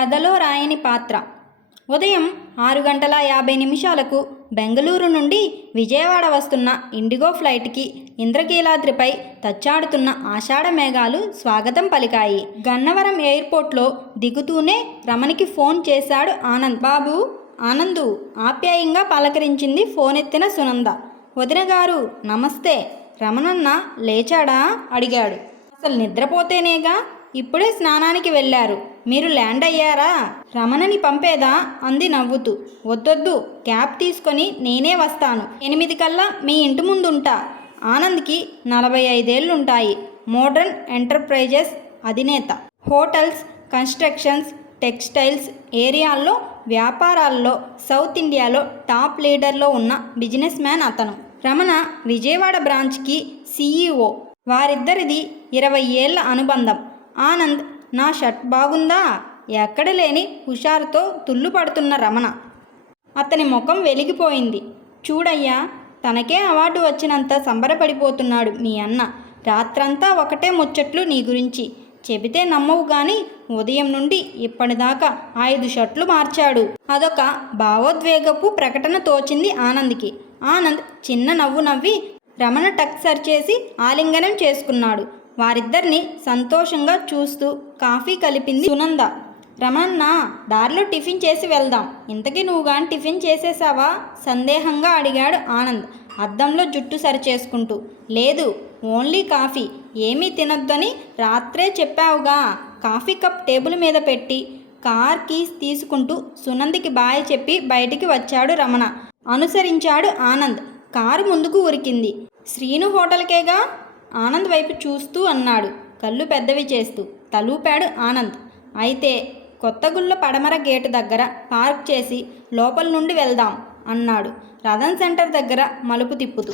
కథలో రాయని పాత్ర. ఉదయం ఆరు గంటల యాభై నిమిషాలకు బెంగళూరు నుండి విజయవాడ వస్తున్న ఇండిగో ఫ్లైట్కి ఇంద్రకీలాద్రిపై తచ్చాడుతున్న ఆషాఢ మేఘాలు స్వాగతం పలికాయి. గన్నవరం ఎయిర్పోర్ట్లో దిగుతూనే రమణికి ఫోన్ చేశాడు ఆనంద్. బాబు ఆనందు ఆప్యాయంగా పలకరించింది ఫోన్ ఎత్తిన సునంద. వదిన గారు నమస్తే. రమణన్న లేచాడా? అడిగాడు. అసలు నిద్రపోతేనేగా? ఇప్పుడే స్నానానికి వెళ్ళారు. మీరు ల్యాండ్ అయ్యారా? రమణని పంపేదా? అంది నవ్వుతూ. వద్దొద్దు క్యాబ్ తీసుకొని నేనే వస్తాను. ఎనిమిది కల్లా మీ ఇంటి ముందు ఉంటా ఆనంద్కి నలభై ఐదేళ్ళుంటాయి మోడర్న్ ఎంటర్ప్రైజెస్ అధినేత. హోటల్స్ కన్స్ట్రక్షన్స్ టెక్స్టైల్స్ ఏరియాల్లో వ్యాపారాల్లో సౌత్ ఇండియాలో టాప్ లీడర్లో ఉన్న బిజినెస్ మ్యాన్ అతను. రమణ విజయవాడ బ్రాంచ్కి సీఈఓ. వారిద్దరిది ఇరవై ఏళ్ళ అనుబంధం. ఆనంద్ నా షర్ట్ బాగుందా? ఎక్కడ లేని హుషారుతో తుల్లు పడుతున్న రమణ. అతని ముఖం వెలిగిపోయింది. చూడయ్యా తనకే అవార్డు వచ్చినంత సంబరపడిపోతున్నాడు మీ అన్న. రాత్రంతా ఒకటే ముచ్చట్లు నీ గురించి. చెబితే నమ్మవు కానీ ఉదయం నుండి ఇప్పటిదాకా ఐదు షర్ట్లు మార్చాడు. అదొక భావోద్వేగపు ప్రకటన తోచింది ఆనంద్కి. ఆనంద్ చిన్న నవ్వు నవ్వి రమణ టక్ సరిచేసి ఆలింగనం చేసుకున్నాడు. వారిద్దరిని సంతోషంగా చూస్తూ కాఫీ కలిపింది సునంద. రమణన్న దారిలో టిఫిన్ చేసి వెళ్దాం. ఇంతకీ నువ్వు కానీ టిఫిన్ చేసేసావా సందేహంగా అడిగాడు ఆనంద్ అద్దంలో జుట్టు సరిచేసుకుంటూ. లేదు ఓన్లీ కాఫీ. ఏమీ తినొద్దని రాత్రే చెప్పావుగా. కాఫీ కప్ టేబుల్ మీద పెట్టి కార్ కీస్ తీసుకుంటూ సునందికి బాయ్ చెప్పి బయటికి వచ్చాడు రమణ. అనుసరించాడు ఆనంద్. కారు ముందుకు ఉరికింది. శ్రీను హోటల్కేగా? ఆనంద్ వైపు చూస్తూ అన్నాడు. కళ్ళు పెద్దవి చేస్తూ. తలూపాడు ఆనంద్. అయితే కొత్తగుళ్ళ పడమర గేటు దగ్గర పార్క్ చేసి లోపల నుండి వెళ్దాం అన్నాడు. రథన్ సెంటర్ దగ్గర మలుపు తిప్పుతూ.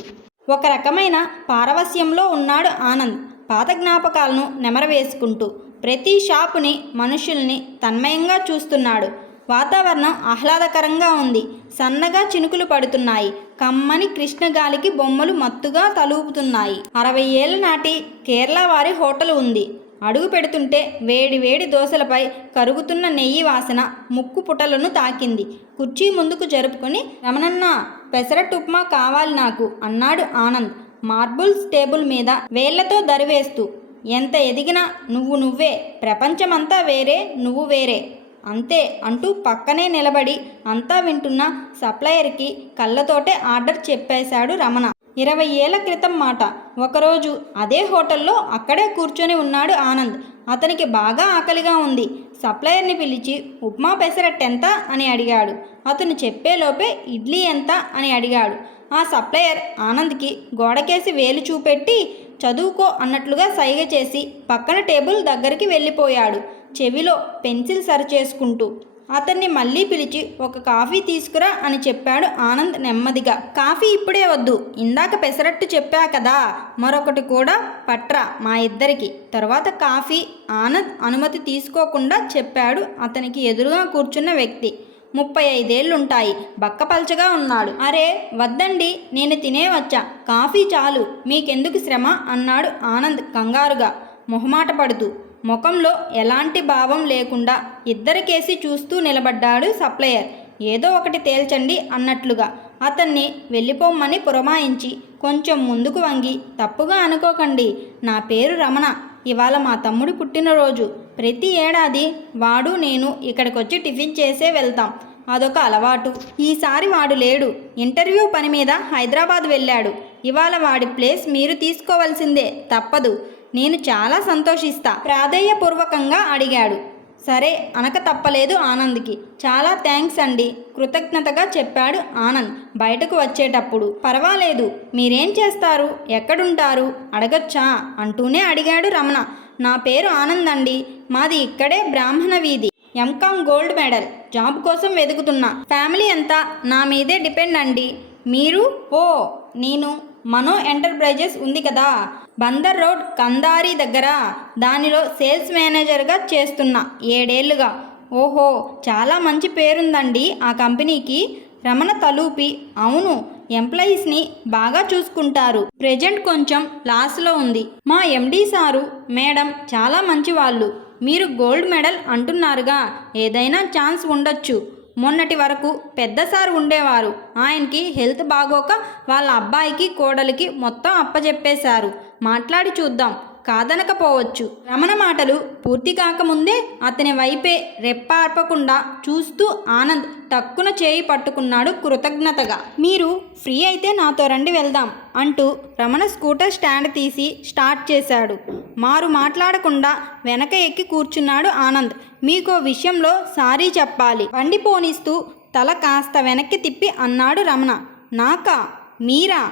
ఒక రకమైన పారవస్యంలో ఉన్నాడు ఆనంద్. పాత జ్ఞాపకాలను నెమరవేసుకుంటూ ప్రతి షాపుని మనుషుల్ని తన్మయంగా చూస్తున్నాడు. వాతావరణం ఆహ్లాదకరంగా ఉంది. సన్నగా చినుకులు పడుతున్నాయి. కమ్మని కృష్ణగాలికి బొమ్మలు మత్తుగా తలూపుతున్నాయి. అరవై ఏళ్ళ నాటి కేరళ వారి హోటల్ ఉంది. అడుగు పెడుతుంటే వేడి వేడి దోశలపై కరుగుతున్న నెయ్యి వాసన ముక్కు పుటలను తాకింది. కుర్చీ ముందుకు జరుపుకొని రమణన్న పెసరట్ ఉప్మా కావాలి నాకు అన్నాడు ఆనంద్. మార్బుల్స్ టేబుల్ మీద వేళ్ళతో దరివేస్తూ ఎంత ఎదిగినా నువ్వు నువ్వే. ప్రపంచమంతా వేరే నువ్వు వేరే. అంతే అంటూ పక్కనే నిలబడి అంతా వింటున్న సప్లయర్కి కళ్ళతోటే ఆర్డర్ చెప్పేశాడు రమణ. ఇరవై ఏళ్ళ క్రితం మాట. ఒకరోజు అదే హోటల్లో అక్కడే కూర్చొని ఉన్నాడు ఆనంద్. అతనికి బాగా ఆకలిగా ఉంది. సప్లయర్ని పిలిచి ఉప్మా పెసరట్టెంత? అని అడిగాడు. అతను చెప్పేలోపే ఇడ్లీ ఎంత? అని అడిగాడు. ఆ సప్లయర్ ఆనంద్కి గోడకేసి వేలు చూపెట్టి చదువుకో అన్నట్లుగా సైగ చేసి పక్కన టేబుల్ దగ్గరికి వెళ్ళిపోయాడు. చెవిలో పెన్సిల్ సరిచేసుకుంటూ అతన్ని మళ్ళీ పిలిచి ఒక కాఫీ తీసుకురా అని చెప్పాడు ఆనంద్ నెమ్మదిగా. కాఫీ ఇప్పుడే వద్దు. ఇందాక పెసరట్టు చెప్పా కదా. మరొకటి కూడా పట్రా మా ఇద్దరికి. తర్వాత కాఫీ ఆనంద్ అనుమతి తీసుకోకుండా చెప్పాడు అతనికి ఎదురుగా కూర్చున్న వ్యక్తి. ముప్పై ఐదేళ్ళుంటాయి బక్కపల్చగా ఉన్నాడు. అరే వద్దండి నేను తినే వచ్చా. కాఫీ చాలు. మీకెందుకు శ్రమ? అన్నాడు ఆనంద్ కంగారుగా. మొహమాట పడుతూ. ముఖంలో ఎలాంటి భావం లేకుండా ఇద్దరికేసి చూస్తూ నిలబడ్డాడు సప్లయర్. ఏదో ఒకటి తేల్చండి అన్నట్లుగా. అతన్ని వెళ్ళిపోమ్మని పురమాయించి కొంచెం ముందుకు వంగి తప్పుగా అనుకోకండి. నా పేరు రమణ. ఇవాళ మా తమ్ముడి పుట్టినరోజు. ప్రతి ఏడాది వాడు నేను ఇక్కడికొచ్చి టిఫిన్ చేసే వెళ్తాం. అదొక అలవాటు. ఈసారి వాడు లేడు. ఇంటర్వ్యూ పని మీద హైదరాబాద్ వెళ్ళాడు. ఇవాళ వాడి ప్లేస్ మీరు తీసుకోవాల్సిందే. తప్పదు. నేను చాలా సంతోషిస్తా. ప్రాధేయపూర్వకంగా అడిగాడు. సరే అనక తప్పలేదు ఆనంద్కి. చాలా థ్యాంక్స్ అండి. కృతజ్ఞతగా చెప్పాడు ఆనంద్ బయటకు వచ్చేటప్పుడు. పర్వాలేదు. మీరేం చేస్తారు? ఎక్కడుంటారు? అడగచ్చా? అంటూనే అడిగాడు రమణ. నా పేరు ఆనంద్ అండి. మాది ఇక్కడే బ్రాహ్మణ వీధి. MCom gold medal. జాబ్ కోసం వెతుకుతున్నా ఫ్యామిలీ అంతా నా మీదే డిపెండ్ అండి. మీరు? ఓ నేను. మనో ఎంటర్ప్రైజెస్ ఉంది కదా. బందర్ రోడ్ కందారి దగ్గర. దానిలో సేల్స్ మేనేజర్గా చేస్తున్నా. ఏడేళ్ళుగా. ఓహో చాలా మంచి పేరుందండి ఆ కంపెనీకి. రమణ తలూపి. అవును ఎంప్లాయీస్ని బాగా చూసుకుంటారు. ప్రెజెంట్ కొంచెం లాస్లో ఉంది. మా ఎండీ సారు మేడం చాలా మంచి వాళ్ళు మీరు గోల్డ్ మెడల్ అంటున్నారుగా ఏదైనా ఛాన్స్ ఉండొచ్చు. మొన్నటి వరకు పెద్ద సార్ ఉండేవారు. ఆయనకి హెల్త్ బాగోక వాళ్ళ అబ్బాయికి కోడలికి మొత్తం అప్పచెప్పేశారు మాట్లాడి చూద్దాం. కాదనకపోవచ్చు. రమణ మాటలు పూర్తి కాకముందే అతని వైపే రెప్పార్పకుండా చూస్తూ ఆనంద్ తక్కున చేయి పట్టుకున్నాడు కృతజ్ఞతగా. మీరు ఫ్రీ అయితే నాతో రండి వెళ్దాం అంటూ రమణ స్కూటర్ స్టాండ్ తీసి స్టార్ట్ చేశాడు. మారు మాట్లాడకుండా వెనక ఎక్కి కూర్చున్నాడు ఆనంద్. మీకో విషయంలో సారీ చెప్పాలి. బండి పోనిస్తూ తల కాస్త వెనక్కి తిప్పి అన్నాడు రమణ. నాకా? మీరా?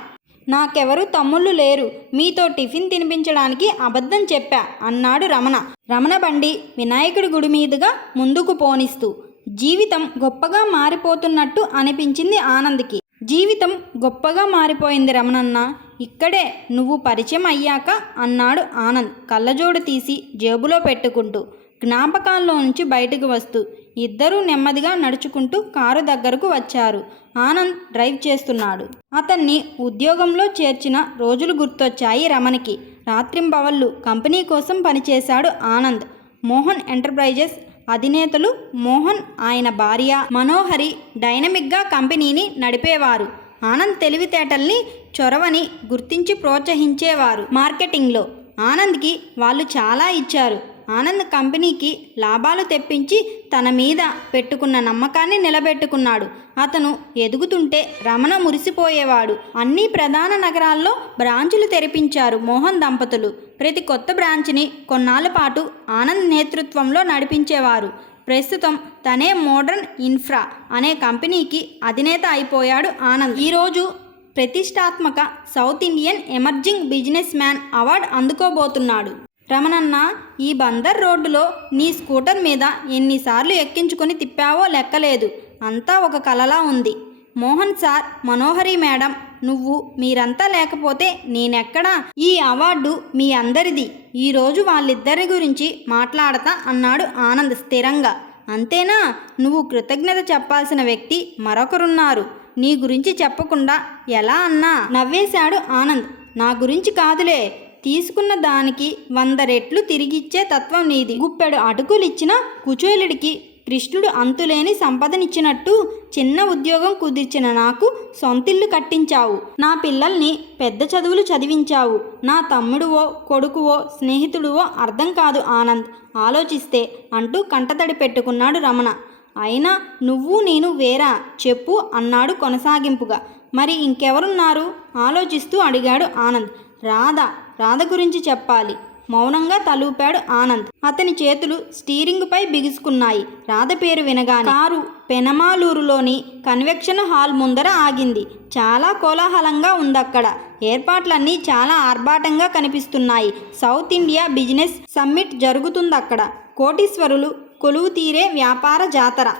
నాకెవరు తమ్ముళ్ళు లేరు. మీతో టిఫిన్ తినిపించడానికి అబద్ధం చెప్పా అన్నాడు రమణ. రమణ బండి వినాయకుడి గుడి మీదుగా ముందుకు పోనిస్తూ జీవితం గొప్పగా మారిపోతున్నట్టు అనిపించింది ఆనంద్కి. జీవితం గొప్పగా మారిపోయింది రమణన్న. ఇక్కడే నువ్వు పరిచయం అయ్యాక అన్నాడు ఆనంద్ కళ్ళజోడు తీసి జేబులో పెట్టుకుంటూ జ్ఞాపకాల్లో నుంచి బయటకు వస్తూ ఇద్దరూ నెమ్మదిగా నడుచుకుంటూ కారు దగ్గరకు వచ్చారు. ఆనంద్ డ్రైవ్ చేస్తున్నాడు. అతన్ని ఉద్యోగంలో చేర్చిన రోజులు గుర్తొచ్చాయి రమణికి. రాత్రింబవళ్ళు కంపెనీ కోసం పనిచేశాడు ఆనంద్. మోహన్ ఎంటర్ప్రైజెస్ అధినేతలు మోహన్ ఆయన భార్య మనోహరి డైనమిక్గా కంపెనీని నడిపేవారు. ఆనంద్ తెలివితేటల్ని చొరవని గుర్తించి ప్రోత్సహించేవారు మార్కెటింగ్లో. ఆనంద్కి వాళ్ళు చాలా ఇచ్చారు. ఆనంద్ కంపెనీకి లాభాలు తెప్పించి తన మీద పెట్టుకున్న నమ్మకాన్ని నిలబెట్టుకున్నాడు. అతను ఎదుగుతుంటే రమణ మురిసిపోయేవాడు. అన్ని ప్రధాన నగరాల్లో బ్రాంచులు తెరిపించారు మోహన్ దంపతులు. ప్రతి కొత్త బ్రాంచ్ని కొన్నాళ్ళ పాటు ఆనంద్ నేతృత్వంలో నడిపించేవారు. ప్రస్తుతం తనే మోడర్న్ ఇన్ఫ్రా అనే కంపెనీకి అధినేత అయిపోయాడు ఆనంద్. ఈరోజు ప్రతిష్టాత్మక south Indian emerging business man award అందుకోబోతున్నాడు. రమణన్న ఈ బందర్ రోడ్డులో నీ స్కూటర్ మీద ఎన్నిసార్లు ఎక్కించుకొని తిప్పావో లెక్కలేదు. అంతా ఒక కలలా ఉంది. మోహన్ సార్ మనోహరి మేడం నువ్వు మీరంతా లేకపోతే నేనెక్కడా? ఈ అవార్డు మీ అందరిది. ఈరోజు వాళ్ళిద్దరి గురించి మాట్లాడతా అన్నాడు ఆనంద్ స్థిరంగా. అంతేనా? నువ్వు కృతజ్ఞత చెప్పాల్సిన వ్యక్తి మరొకరున్నారు. నీ గురించి చెప్పకుండా ఎలా అన్నా? నవ్వేశాడు ఆనంద్. నా గురించి కాదులే. తీసుకున్న దానికి వంద రెట్లు తిరిగిచ్చే తత్వం నీది. గుప్పెడు అటుకులిచ్చిన కుచేలుడికి కృష్ణుడు అంతులేని సంపదనిచ్చినట్టు చిన్న ఉద్యోగం కుదిర్చిన నాకు సొంతిల్లు కట్టించావు. నా పిల్లల్ని పెద్ద చదువులు చదివించావు. నా తమ్ముడువో కొడుకువో స్నేహితుడువో అర్థం కాదు ఆనంద్. ఆలోచిస్తే అంటూ కంటతడి పెట్టుకున్నాడు రమణ. అయినా నువ్వు నేను వేరా? చెప్పు అన్నాడు కొనసాగింపుగా. మరి ఇంకెవరున్నారు? ఆలోచిస్తూ అడిగాడు ఆనంద్. రాధ రాధ గురించి చెప్పాలి. మౌనంగా తలూపాడు ఆనంద్. అతని చేతులు స్టీరింగ్పై బిగుసుకున్నాయి. రాధ పేరు వినగానే కారు పెనమాలూరులోని కన్వెక్షన్ హాల్ ముందర ఆగింది. చాలా కోలాహలంగా ఉందక్కడ. ఏర్పాట్లన్నీ చాలా ఆర్భాటంగా కనిపిస్తున్నాయి. సౌత్ ఇండియా బిజినెస్ సమ్మిట్ జరుగుతుందక్కడ. కోటీశ్వరులు కొలువు తీరే వ్యాపార జాతర.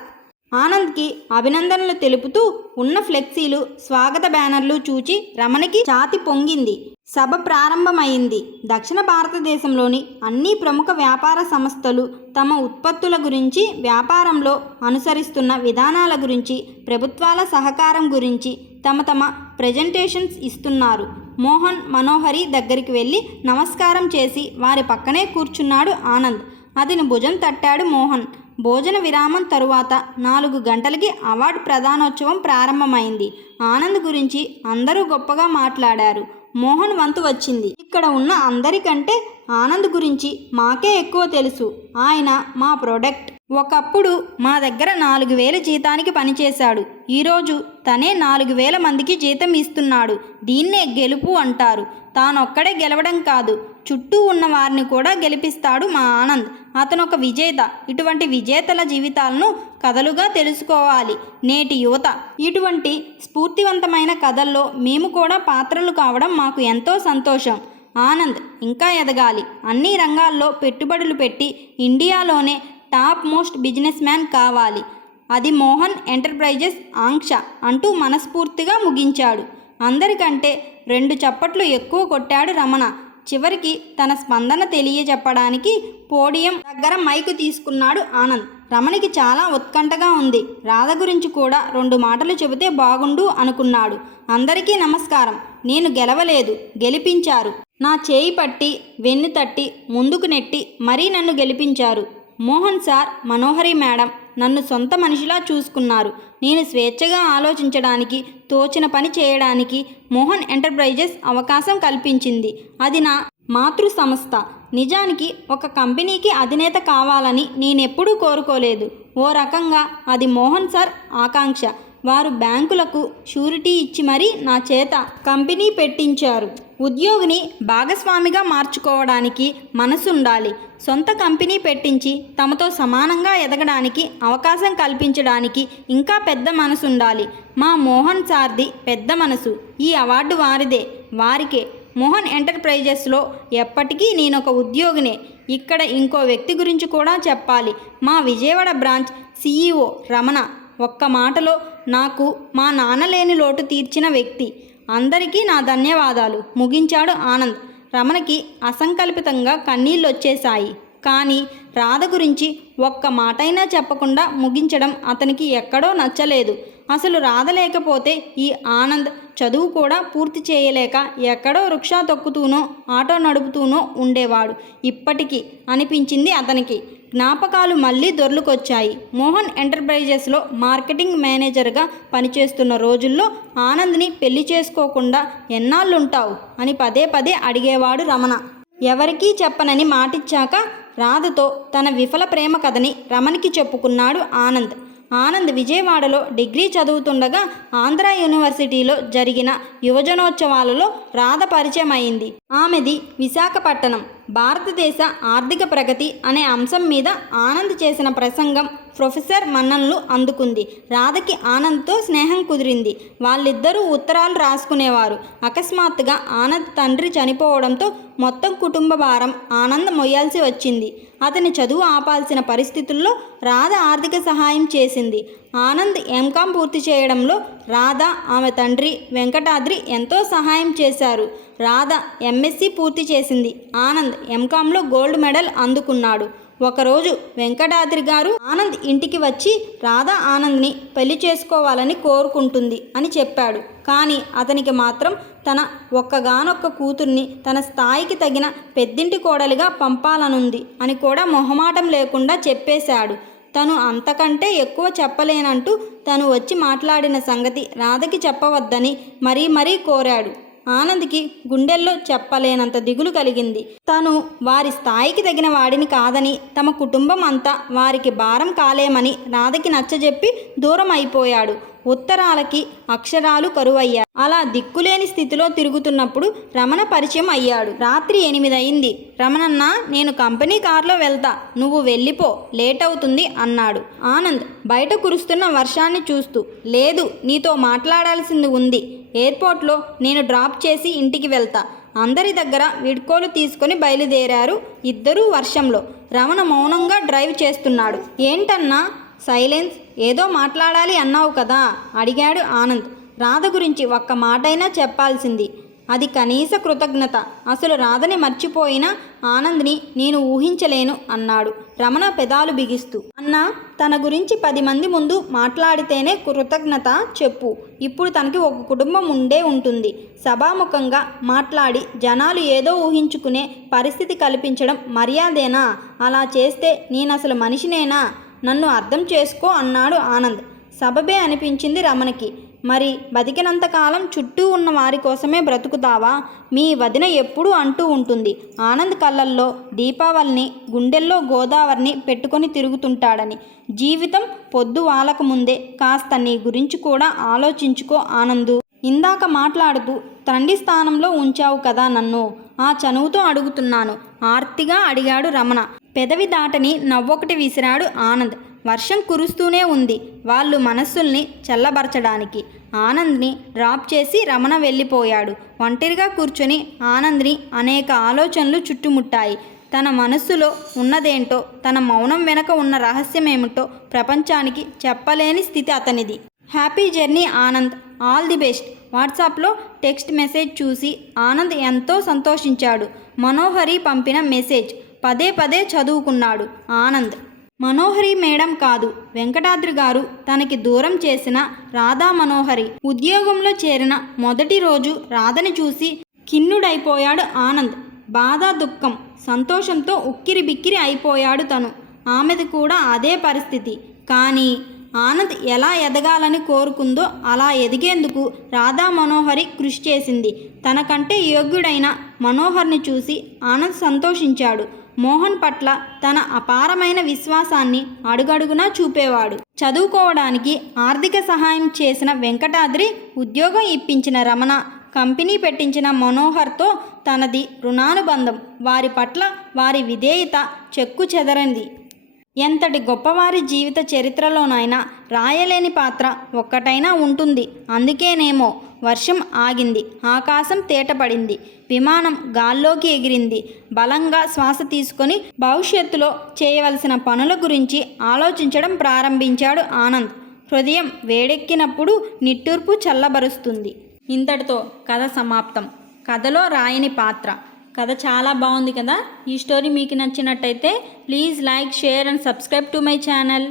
ఆనంద్కి అభినందనలు తెలుపుతూ ఉన్న ఫ్లెక్సీలు స్వాగత బ్యానర్లు చూచి రమణికి ఛాతి పొంగింది. సభ ప్రారంభమైంది. దక్షిణ భారతదేశంలోని అన్ని ప్రముఖ వ్యాపార సంస్థలు తమ ఉత్పత్తుల గురించి వ్యాపారంలో అనుసరిస్తున్న విధానాల గురించి ప్రభుత్వాల సహకారం గురించి తమ తమ ప్రజెంటేషన్స్ ఇస్తున్నారు. మోహన్ మనోహరి దగ్గరికి వెళ్ళి నమస్కారం చేసి వారి పక్కనే కూర్చున్నాడు ఆనంద్. అతని భుజం తట్టాడు మోహన్. భోజన విరామం తరువాత నాలుగు గంటలకి అవార్డు ప్రధానోత్సవం ప్రారంభమైంది. ఆనంద్ గురించి అందరూ గొప్పగా మాట్లాడారు. మోహన్ వంతు వచ్చింది. ఇక్కడ ఉన్న అందరికంటే ఆనంద్ గురించి మాకే ఎక్కువ తెలుసు. ఆయన మా ప్రొడక్ట్. ఒకప్పుడు మా దగ్గర నాలుగు వేల జీతానికి పనిచేశాడు. ఈరోజు తనే నాలుగు వేల మందికి జీతం ఇస్తున్నాడు. దీన్నే గెలుపు అంటారు. తానొక్కడే గెలవడం కాదు. చుట్టూ ఉన్న వారిని కూడా గెలిపిస్తాడు మా ఆనంద్. అతను ఒక విజేత. ఇటువంటి విజేతల జీవితాలను కథలుగా తెలుసుకోవాలి. నేటి యువత. ఇటువంటి స్ఫూర్తివంతమైన కథల్లో మేము కూడా పాత్రలు కావడం మాకు ఎంతో సంతోషం. ఆనంద్ ఇంకా ఎదగాలి. అన్ని రంగాల్లో పెట్టుబడులు పెట్టి ఇండియాలోనే టాప్ మోస్ట్ బిజినెస్ మ్యాన్ కావాలి. అది మోహన్ ఎంటర్ప్రైజెస్ ఆంక్ష అంటూ మనస్ఫూర్తిగా ముగించాడు. అందరికంటే రెండు చప్పట్లు ఎక్కువ కొట్టాడు రమణ. చివరికి తన స్పందన తెలియజెప్పడానికి పోడియం దగ్గర మైకు తీసుకున్నాడు ఆనంద్. రమణికి చాలా ఉత్కంఠగా ఉంది. రాధ గురించి కూడా రెండు మాటలు చెబితే బాగుండు అనుకున్నాడు. అందరికీ నమస్కారం. నేను గెలవలేదు. గెలిపించారు. నా చేయి పట్టి వెన్ను తట్టి ముందుకు నెట్టి మరీ నన్ను గెలిపించారు. మోహన్ సార్ మనోహరి మేడం నన్ను సొంత మనిషిలా చూసుకున్నారు. నేను స్వేచ్ఛగా ఆలోచించడానికి తోచిన పని చేయడానికి మోహన్ ఎంటర్ప్రైజెస్ అవకాశం కల్పించింది. అది నా మాతృ సంస్థ నిజానికి ఒక కంపెనీకి అధినేత కావాలని నేనెప్పుడూ కోరుకోలేదు. ఓ రకంగా అది మోహన్ సార్ ఆకాంక్ష. వారు బ్యాంకులకు షూరిటీ ఇచ్చి మరీ నా చేత కంపెనీ పెట్టించారు. ఉద్యోగిని భాగస్వామిగా మార్చుకోవడానికి మనసుండాలి. సొంత కంపెనీ పెట్టించి తమతో సమానంగా ఎదగడానికి అవకాశం కల్పించడానికి ఇంకా పెద్ద మనసు ఉండాలి మా మోహన్ సార్ది పెద్ద మనసు. ఈ అవార్డు వారిదే వారికే. మోహన్ ఎంటర్ప్రైజెస్లో ఎప్పటికీ నేను ఒక ఉద్యోగినే. ఇక్కడ ఇంకో వ్యక్తి గురించి కూడా చెప్పాలి. మా విజయవాడ బ్రాంచ్ సీఈఓ రమణ. ఒక్క మాటలో నాకు మా నాన్న లేని లోటు తీర్చిన వ్యక్తి. అందరికీ నా ధన్యవాదాలు. ముగించాడు ఆనంద్. రమణకి అసంకల్పితంగా కన్నీళ్ళు వచ్చేశాయి కానీ రాధ గురించి ఒక్క మాటైనా చెప్పకుండా ముగించడం అతనికి ఎక్కడో నచ్చలేదు. అసలు రాధ లేకపోతే ఈ ఆనంద్ చదువు కూడా పూర్తి చేయలేక ఎక్కడో రిక్షా తొక్కుతూనో ఆటో నడుపుతూనో ఉండేవాడు. ఇప్పటికీ అనిపించింది అతనికి. జ్ఞాపకాలు మళ్ళీ దొర్లుకొచ్చాయి. మోహన్ ఎంటర్ప్రైజెస్లో మార్కెటింగ్ మేనేజర్గా పనిచేస్తున్న రోజుల్లో ఆనంద్ని పెళ్ళి చేసుకోకుండా ఎన్నాళ్ళుంటావు? అని పదే పదే అడిగేవాడు రమణ. ఎవరికీ చెప్పనని మాటిచ్చాక రాధతో తన విఫల ప్రేమ కథని రమణికి చెప్పుకున్నాడు ఆనంద్. ఆనంద్ విజయవాడలో డిగ్రీ చదువుతుండగా ఆంధ్ర యూనివర్సిటీలో జరిగిన యువజనోత్సవాలలో రాధ పరిచయం అయింది ఆమెది విశాఖపట్నం భారతదేశ ఆర్థిక ప్రగతి అనే అంశం మీద ఆనంద్ చేసిన ప్రసంగం ప్రొఫెసర్ మన్నన్లు అందుకుంది. రాధకి ఆనంద్తో స్నేహం కుదిరింది. వాళ్ళిద్దరూ ఉత్తరాలు రాసుకునేవారు. అకస్మాత్తుగా ఆనంద్ తండ్రి చనిపోవడంతో మొత్తం కుటుంబ భారం ఆనంద్ మొయ్యాల్సి వచ్చింది. అతని చదువు ఆపాల్సిన పరిస్థితుల్లో రాధ ఆర్థిక సహాయం చేసింది. ఆనంద్ ఎంకాం పూర్తి చేయడంలో రాధ ఆమె తండ్రి వెంకటాద్రి ఎంతో సహాయం చేశారు. రాధ ఎంఎస్సి పూర్తి చేసింది. ఆనంద్ ఎంకాంలో గోల్డ్ మెడల్ అందుకున్నాడు. ఒకరోజు వెంకటాద్రి గారు ఆనంద్ ఇంటికి వచ్చి రాధా ఆనంద్ని పెళ్ళి చేసుకోవాలని కోరుకుంటుంది అని చెప్పాడు. కానీ అతనికి మాత్రం తన ఒక్కగానొక్క కూతుర్ని తన స్థాయికి తగిన పెద్దింటి కోడలిగా పంపాలనుంది అని కూడా మొహమాటం లేకుండా చెప్పేశాడు. తను అంతకంటే ఎక్కువ చెప్పలేనంటూ తను వచ్చి మాట్లాడిన సంగతి రాధకి చెప్పవద్దని మరీ మరీ కోరాడు. ఆనంద్కి గుండెల్లో చెప్పలేనంత దిగులు కలిగింది. తను వారి స్థాయికి తగిన వాడిని కాదని తమ కుటుంబం అంతా వారికి భారం కాలేమని రాధకి నచ్చజెప్పి దూరం అయిపోయాడు. ఉత్తరాలకి అక్షరాలు కరువయ్యాయి. అలా దిక్కులేని స్థితిలో తిరుగుతున్నప్పుడు రమణ పరిచయం అయ్యాడు. రాత్రి ఎనిమిది అయింది రమణన్న నేను కంపెనీ కార్లో వెళ్తా. నువ్వు వెళ్ళిపో. లేట్ అవుతుంది అన్నాడు. ఆనంద్ బయట కురుస్తున్న వర్షాన్ని చూస్తూ లేదు నీతో మాట్లాడాల్సింది ఉంది. ఎయిర్పోర్ట్లో నేను డ్రాప్ చేసి ఇంటికి వెళ్తా. అందరి దగ్గర విడ్కోలు తీసుకొని బయలుదేరారు ఇద్దరూ వర్షంలో. రమణ మౌనంగా డ్రైవ్ చేస్తున్నాడు. ఏంటన్నా? సైలెన్స్? ఏదో మాట్లాడాలి అన్నావు కదా? అడిగాడు ఆనంద్. రాధ గురించి ఒక్క మాటైనా చెప్పాల్సింది. అది కనీస కృతజ్ఞత. అసలు రాధని మర్చిపోయిన ఆనంద్ని నేను ఊహించలేను అన్నాడు. రమణ పెదాలు బిగిస్తూ అన్న తన గురించి పది మంది ముందు మాట్లాడితేనే కృతజ్ఞత చెప్పు. ఇప్పుడు తనకి ఒక కుటుంబం ఉండే ఉంటుంది. సభాముఖంగా మాట్లాడి జనాలు ఏదో ఊహించుకునే పరిస్థితి కల్పించడం మర్యాదేనా? అలా చేస్తే నేను అసలు మనిషినేనా? నన్ను అర్థం చేసుకో అన్నాడు ఆనంద్. సబబే అనిపించింది రమణకి. మరి బతికినంతకాలం చుట్టూ ఉన్న వారి కోసమే బ్రతుకుతావా? మీ వదిన ఎప్పుడూ అంటూ ఉంటుంది. ఆనంద్ కళ్ళల్లో దీపావళిని గుండెల్లో గోదావరిని పెట్టుకొని తిరుగుతుంటాడని. జీవితం పొద్దు వాళ్ళక ముందే. కాస్త నీ గురించి కూడా ఆలోచించుకో ఆనందు. ఇందాక మాట్లాడుతూ తండ్రి స్థానంలో ఉంచావు కదా నన్ను ఆ చనువుతో అడుగుతున్నాను. ఆర్తిగా అడిగాడు రమణ. పెదవి దాటని నవ్వొకటి విసిరాడు ఆనంద్. వర్షం కురుస్తూనే ఉంది. వాళ్ళు మనస్సుల్ని చల్లబరచడానికి. ఆనంద్ని డ్రాప్ చేసి రమణ వెళ్ళిపోయాడు. ఒంటరిగా కూర్చొని ఆనంద్ని అనేక ఆలోచనలు చుట్టుముట్టాయి. తన మనస్సులో ఉన్నదేంటో తన మౌనం వెనక ఉన్న రహస్యమేమిటో ప్రపంచానికి చెప్పలేని స్థితి అతనిది. Happy journey Anand. All the best. వాట్సాప్లో టెక్స్ట్ మెసేజ్ చూసి ఆనంద్ ఎంతో సంతోషించాడు. మనోహరి పంపిన మెసేజ్. పదే పదే చదువుకున్నాడు ఆనంద్. మనోహరి మేడం కాదు. వెంకటాద్రి గారు తనకి దూరం చేసిన రాధా మనోహరి ఉద్యోగంలో చేరిన మొదటి రోజు రాధని చూసి కిన్నుడైపోయాడు ఆనంద్. బాధ దుఃఖం సంతోషంతో ఉక్కిరి బిక్కిరి అయిపోయాడు తను. ఆమెది కూడా అదే పరిస్థితి. కానీ ఆనంద్ ఎలా ఎదగాలని కోరుకుందో అలా ఎదిగేందుకు రాధా మనోహరి కృషి చేసింది. తనకంటే యోగ్యుడైన మనోహర్ని చూసి ఆనంద్ సంతోషించాడు. మోహన్ పట్ల తన అపారమైన విశ్వాసాన్ని అడుగడుగునా చూపేవాడు. చదువుకోవడానికి ఆర్థిక సహాయం చేసిన వెంకటాద్రి ఉద్యోగం ఇప్పించిన రమణ కంపెనీ పెట్టించిన మనోహర్తో తనది రుణానుబంధం. వారి పట్ల వారి విధేయత చెక్కు చెదరంది. ఎంతటి గొప్పవారి జీవిత చరిత్రలోనైనా రాయలేని పాత్ర ఒక్కటైనా ఉంటుంది. అందుకేనేమో వర్షం ఆగింది ఆకాశం తేటపడింది విమానం గాల్లోకి ఎగిరింది. బలంగా శ్వాస తీసుకొని భవిష్యత్తులో చేయవలసిన పనుల గురించి ఆలోచించడం ప్రారంభించాడు ఆనంద్. హృదయం వేడెక్కినప్పుడు నిట్టూర్పు చల్లబరుస్తుంది. ఇంతటితో కథ సమాప్తం. కథలో రాయని పాత్ర. కథ చాలా బాగుంది కదా? ఈ స్టోరీ మీకు నచ్చినట్టయితే please like share and subscribe to my channel